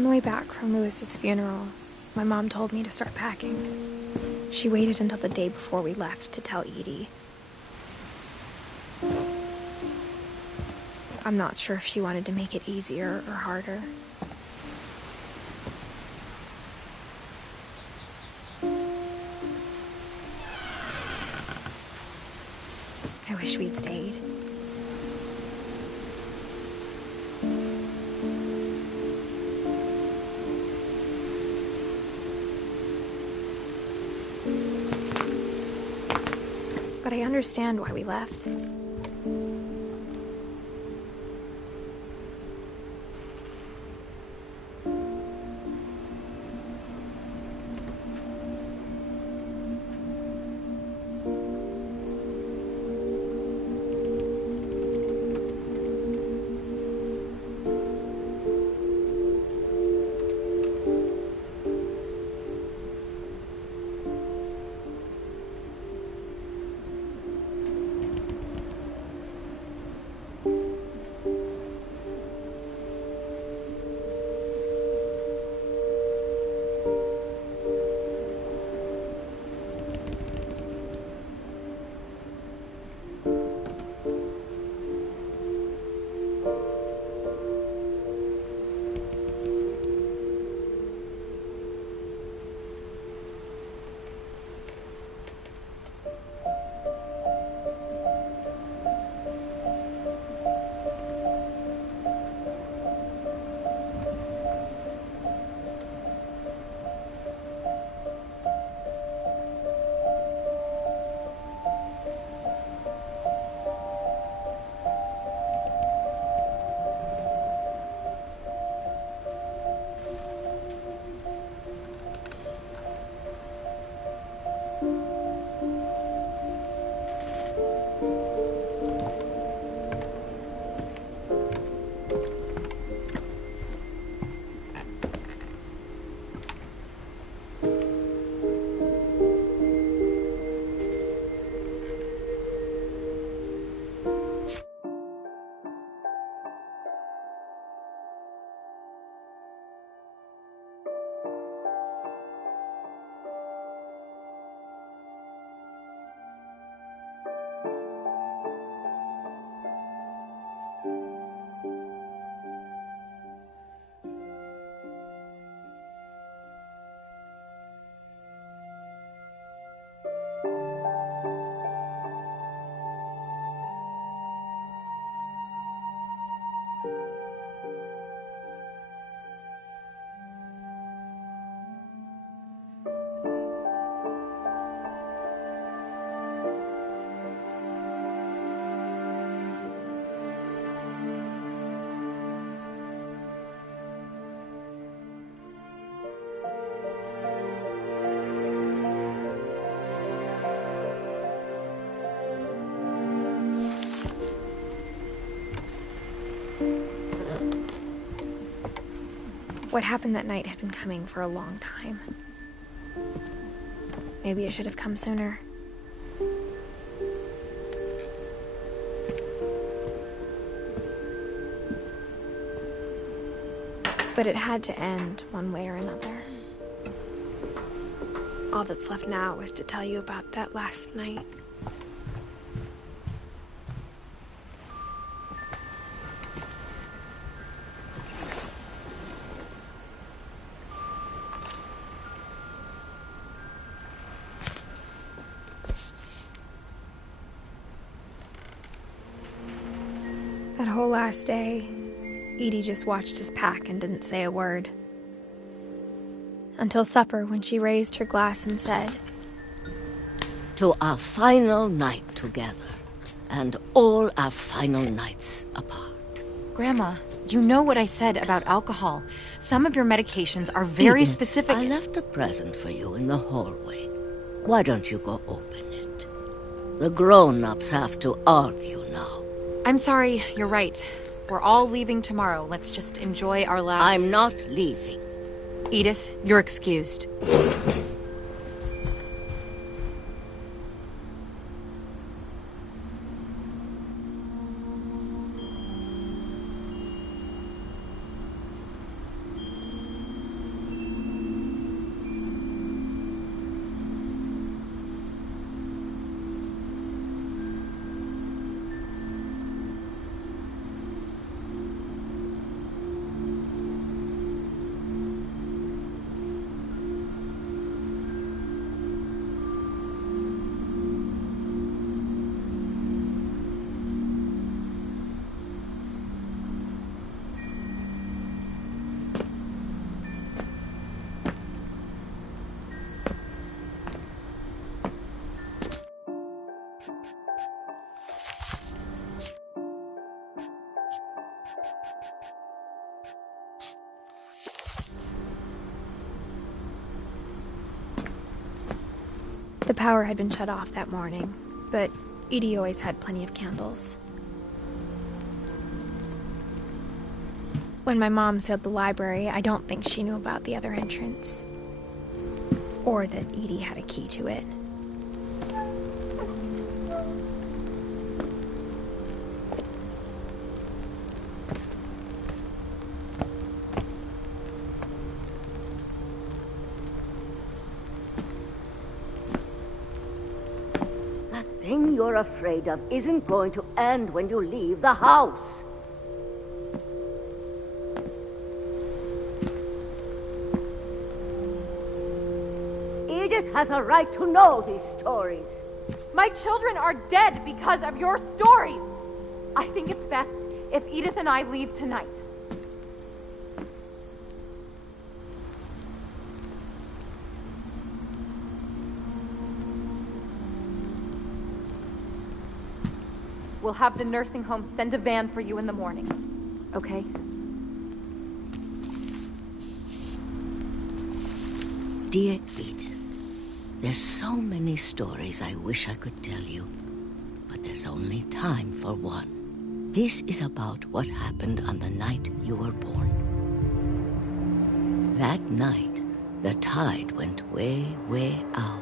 On the way back from Lewis's funeral, my mom told me to start packing. She waited until the day before we left to tell Edie. I'm not sure if she wanted to make it easier or harder. I wish we'd stayed. But I understand why we left. What happened that night had been coming for a long time. Maybe it should have come sooner. But it had to end one way or another. All that's left now is to tell you about that last night. That whole last day, Edie just watched us pack and didn't say a word. Until supper, when she raised her glass and said, "To our final night together, and all our final nights apart." Grandma, you know what I said about alcohol. Some of your medications are very Edith, specific. I left a present for you in the hallway. Why don't you go open it? The grown-ups have to argue now. I'm sorry, you're right. We're all leaving tomorrow. Let's just enjoy our last... I'm not leaving. Edith, you're excused. The power had been shut off that morning, but Edie always had plenty of candles. When my mom sealed the library, I don't think she knew about the other entrance. Or that Edie had a key to it. That thing you're afraid of isn't going to end when you leave the house. Edith has a right to know these stories. My children are dead because of your stories. I think it's best if Edith and I leave tonight. We'll have the nursing home send a van for you in the morning. Okay? Dear Edith, there's so many stories I wish I could tell you, but there's only time for one. This is about what happened on the night you were born. That night, the tide went way, way out.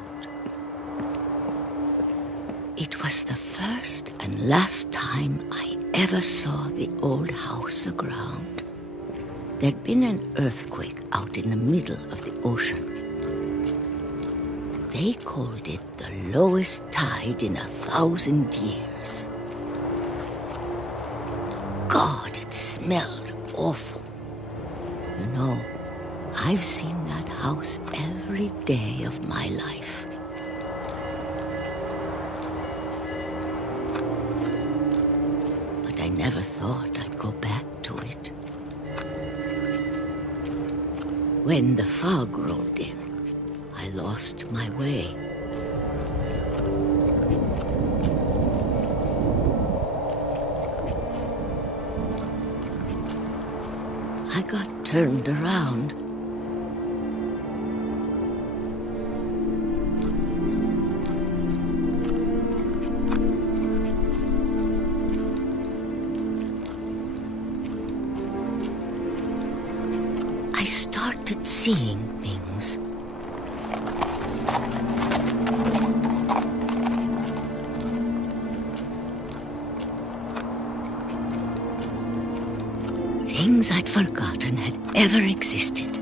It was the first and last time I ever saw the old house aground. There'd been an earthquake out in the middle of the ocean. They called it the lowest tide in 1,000 years. God, it smelled awful. You know, I've seen that house every day of my life. But I never thought I'd go back to it. When the fog rolled in, I lost my way. I got turned around. I started seeing things. Things I'd forgotten had ever existed.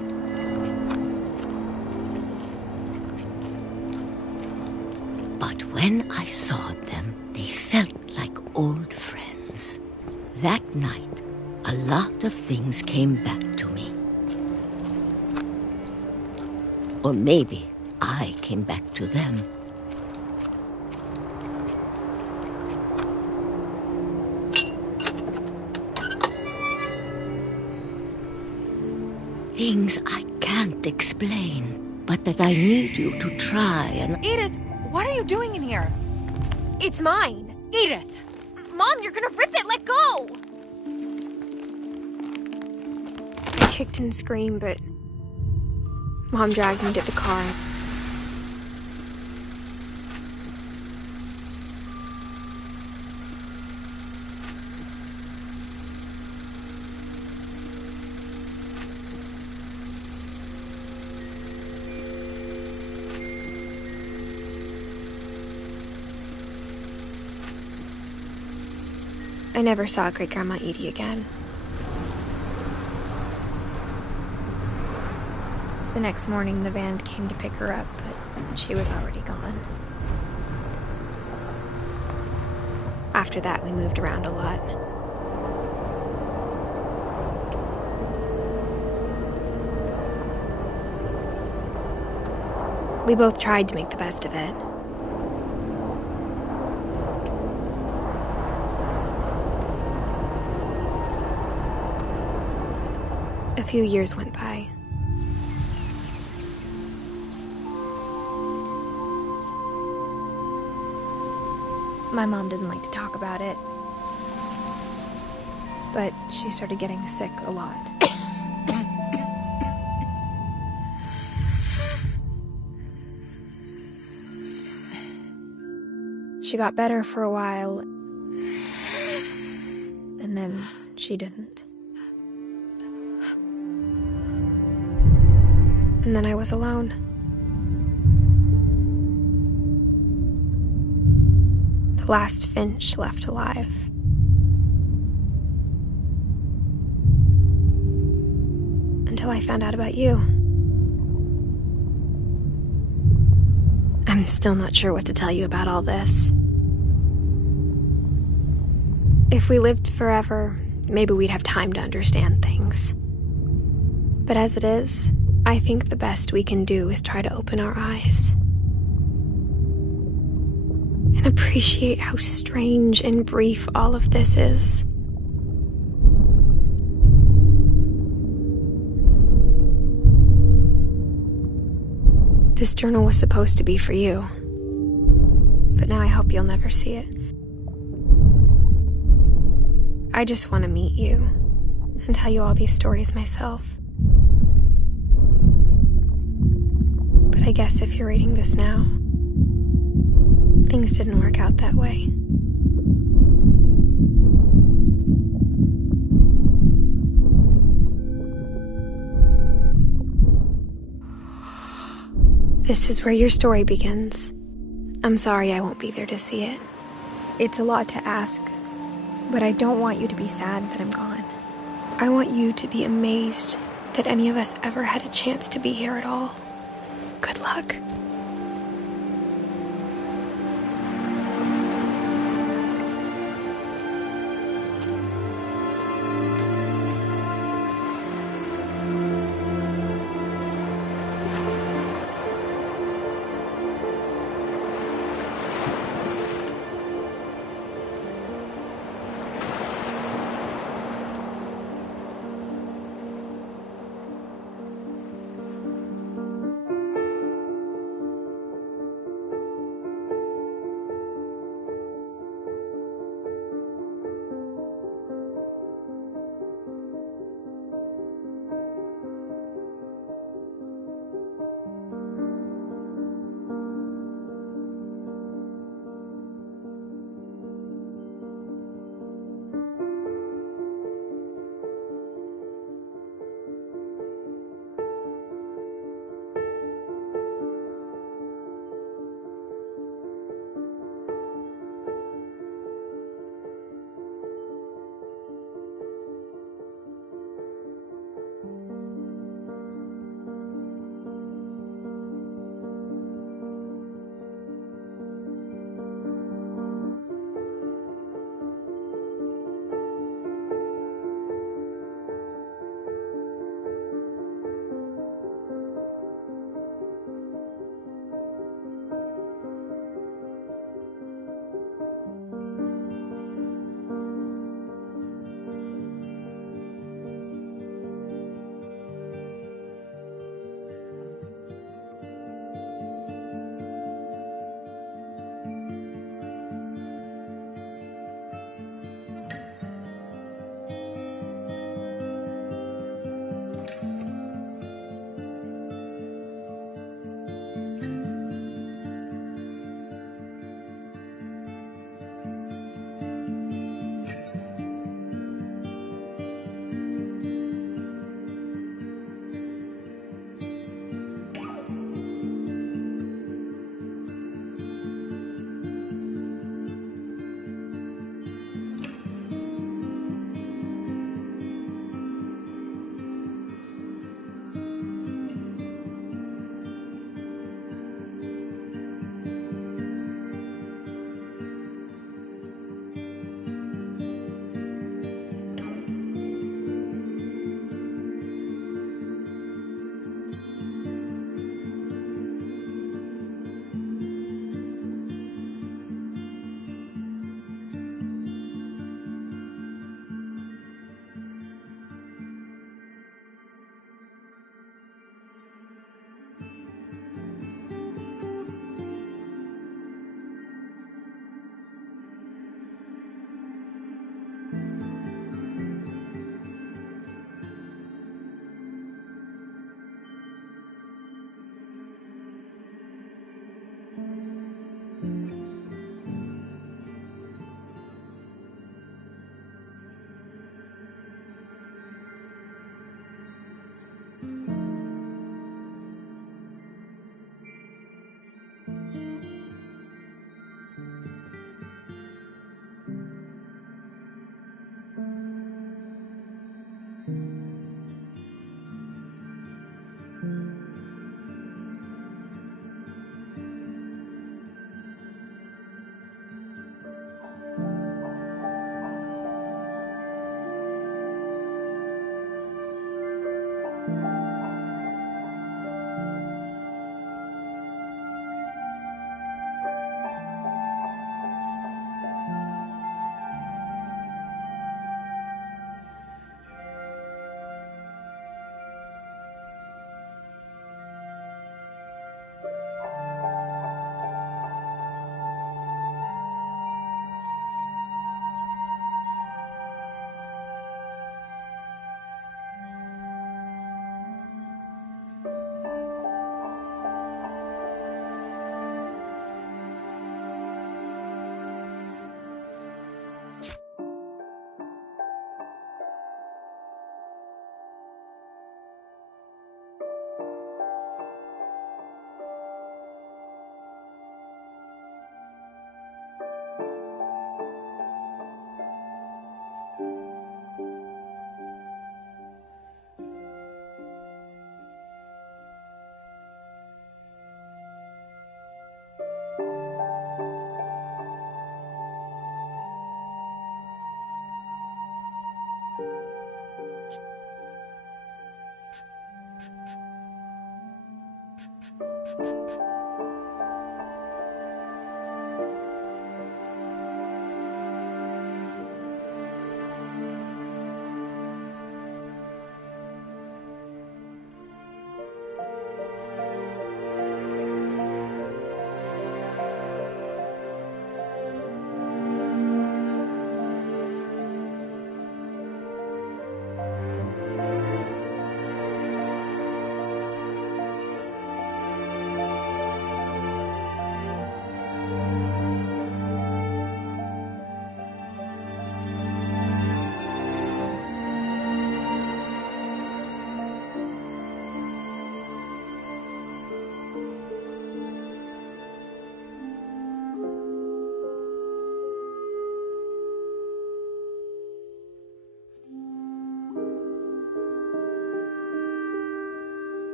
But when I saw them, they felt like old friends. That night, a lot of things came back to me. Or maybe I came back to them. Things I can't explain, but that I need you to try and... Edith, what are you doing in here? It's mine! Edith! Mom, you're gonna rip it! Let go! I kicked and screamed, but Mom dragged me to the car. I never saw Great-Grandma Edie again. The next morning, the van came to pick her up, but she was already gone. After that, we moved around a lot. We both tried to make the best of it. A few years went by. My mom didn't like to talk about it, but she started getting sick a lot. She got better for a while, and then she didn't. And then I was alone. The last Finch left alive. Until I found out about you. I'm still not sure what to tell you about all this. If we lived forever, maybe we'd have time to understand things. But as it is, I think the best we can do is try to open our eyes. And appreciate how strange and brief all of this is. This journal was supposed to be for you. But now I hope you'll never see it. I just want to meet you and tell you all these stories myself. But I guess if you're reading this now, things didn't work out that way. This is where your story begins. I'm sorry I won't be there to see it. It's a lot to ask, but I don't want you to be sad that I'm gone. I want you to be amazed that any of us ever had a chance to be here at all. Good luck.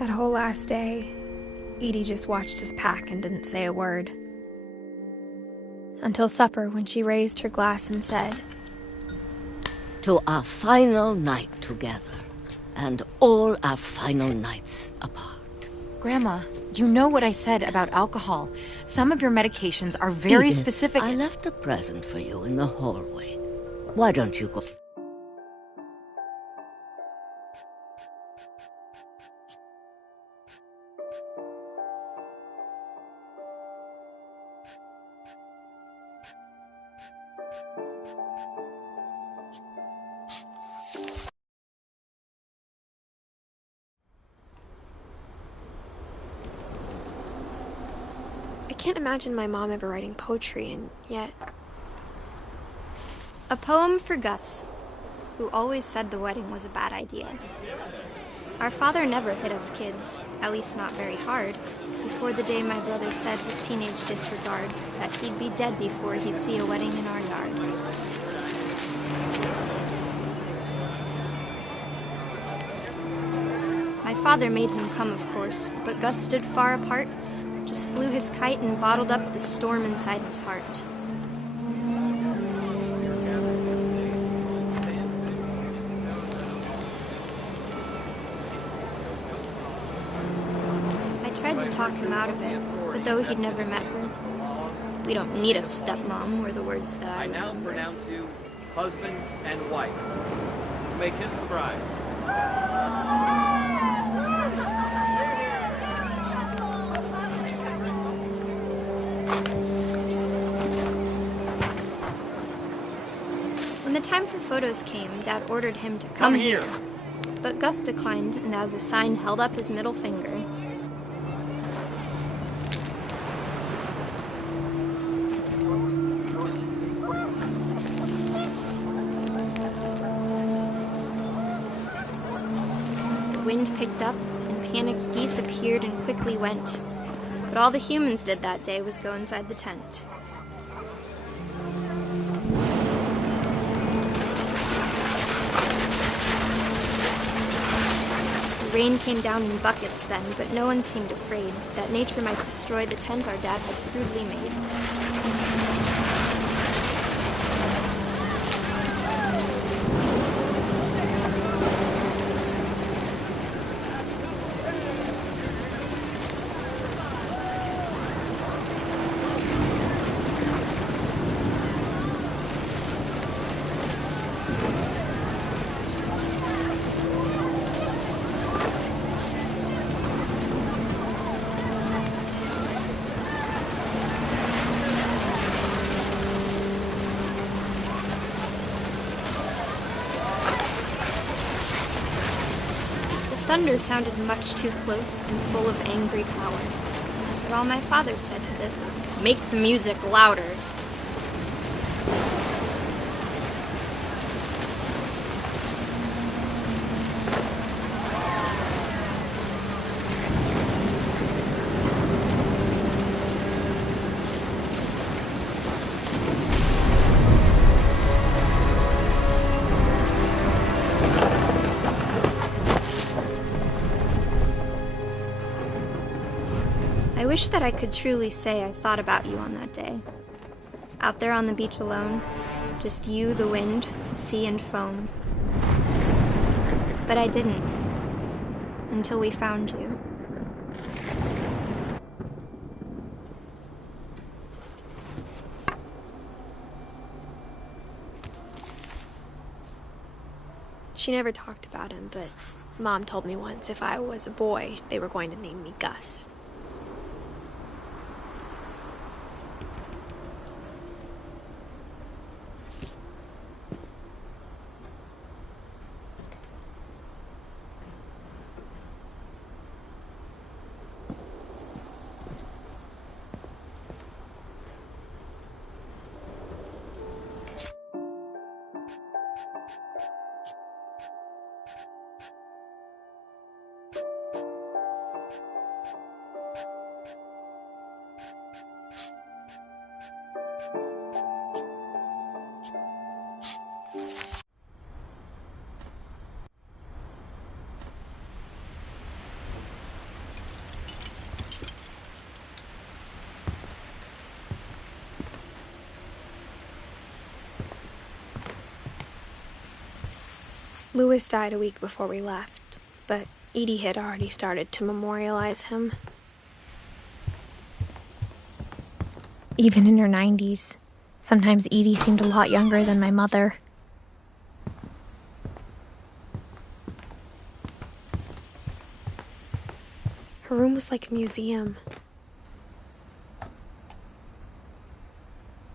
That whole last day, Edie just watched us pack and didn't say a word. Until supper, when she raised her glass and said, "To our final night together, and all our final nights apart." Grandma, you know what I said about alcohol. Some of your medications are very Edith, specific. I left a present for you in the hallway. Why don't you go? I can't imagine my mom ever writing poetry, and yet... A poem for Gus, who always said the wedding was a bad idea. Our father never hit us kids, at least not very hard, before the day my brother said with teenage disregard that he'd be dead before he'd see a wedding in our yard. My father made him come, of course, but Gus stood far apart, just flew his kite and bottled up the storm inside his heart. I tried to talk him out of it, but though he'd never met her, "We don't need a stepmom," were the words that I now remember. pronounce you husband and wife. You may kiss the bride. time for photos came, Dad ordered him to come here. But Gus declined, and as a sign held up his middle finger. The wind picked up, and panicked geese appeared and quickly went. But all the humans did that day was go inside the tent. The rain came down in buckets then, but no one seemed afraid that nature might destroy the tent our dad had crudely made. Thunder sounded much too close and full of angry power. But all my father said to this was, "Make the music louder." I wish that I could truly say I thought about you on that day. Out there on the beach alone, just you, the wind, the sea, and foam. But I didn't, until we found you. She never talked about him, but Mom told me once if I was a boy, they were going to name me Gus. Louis died a week before we left, but Edie had already started to memorialize him. Even in her 90s, sometimes Edie seemed a lot younger than my mother. Her room was like a museum.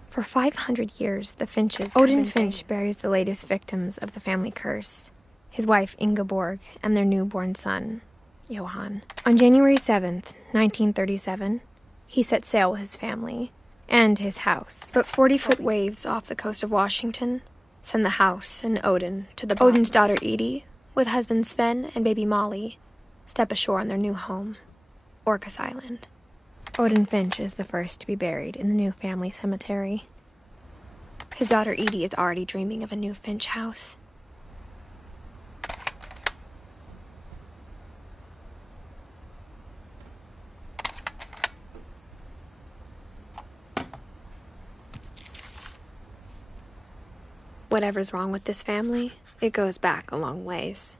For 500 years, the Finches... Odin Finch buries the latest victims of the family curse, his wife Ingeborg and their newborn son, Johann. On January 7th, 1937, he set sail with his family and his house. But 40-foot waves off the coast of Washington send the house and Odin to the bottom. Odin's daughter Edie, with husband Sven and baby Molly, step ashore on their new home, Orcas Island. Odin Finch is the first to be buried in the new family cemetery. His daughter Edie is already dreaming of a new Finch house. Whatever's wrong with this family, it goes back a long ways.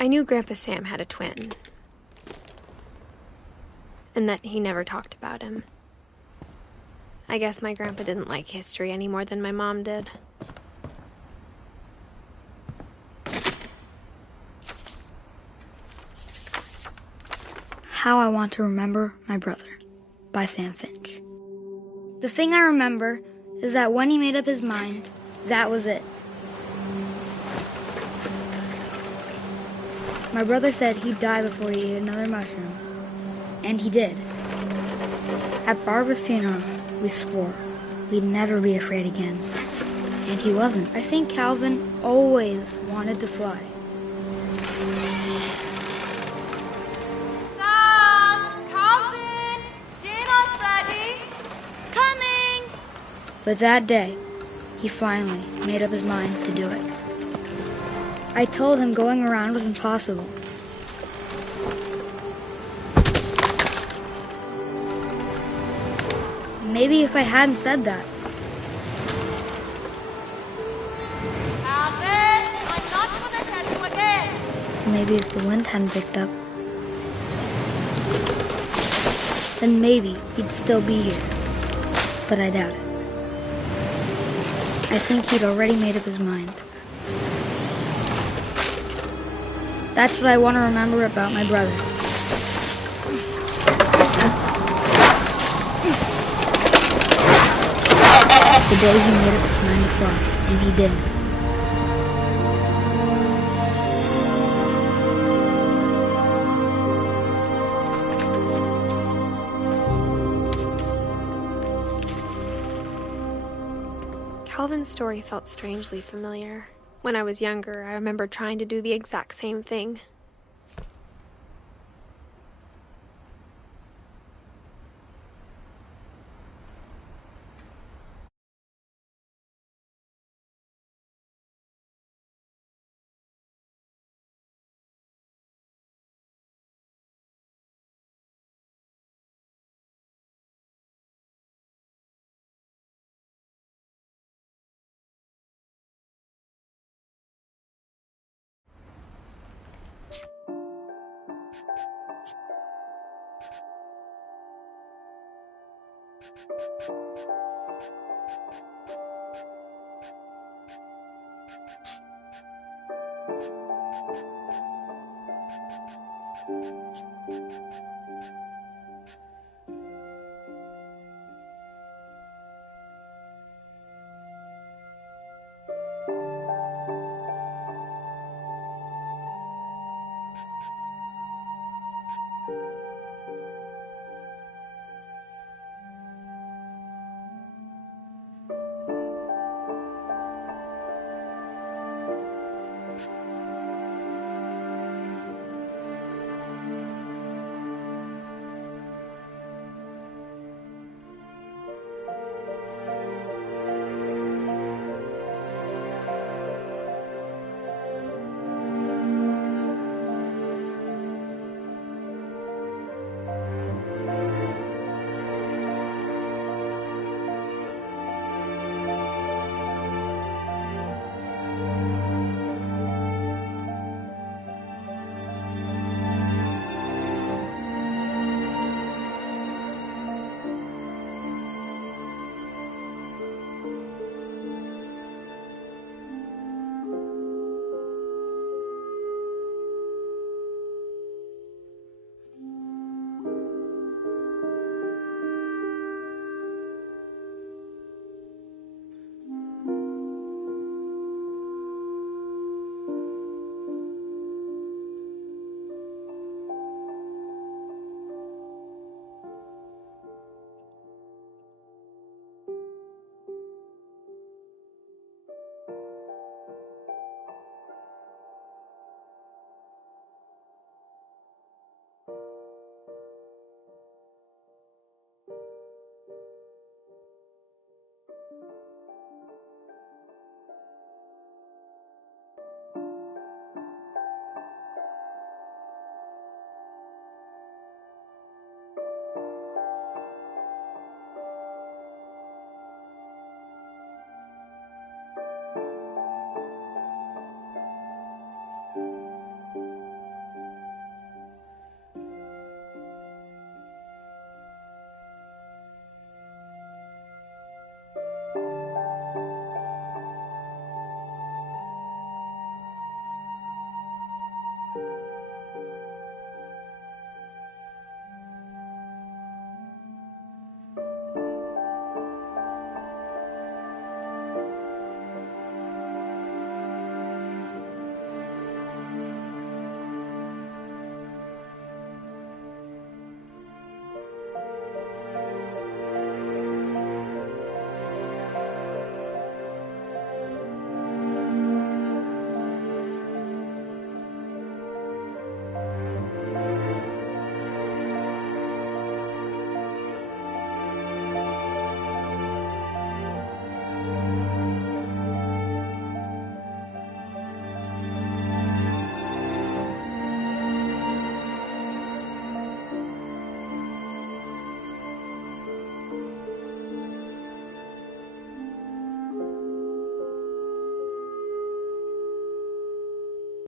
I knew Grandpa Sam had a twin, and that he never talked about him. I guess my grandpa didn't like history any more than my mom did. How I Want to Remember My Brother by Sam Finch. The thing I remember is that when he made up his mind, that was it. My brother said he'd die before he ate another mushroom. And he did. At Barbara's funeral, we swore we'd never be afraid again. And he wasn't. I think Calvin always wanted to fly. Sam! Calvin! Dinner's ready! Coming! But that day, he finally made up his mind to do it. I told him going around was impossible. Maybe if I hadn't said that. Calvin! I'm not gonna tell you again! Maybe if the wind hadn't picked up. Then maybe he'd still be here. But I doubt it. I think he'd already made up his mind. That's what I want to remember about my brother. The day he made up his mind to fly, and he didn't. Calvin's story felt strangely familiar. When I was younger, I remember trying to do the exact same thing.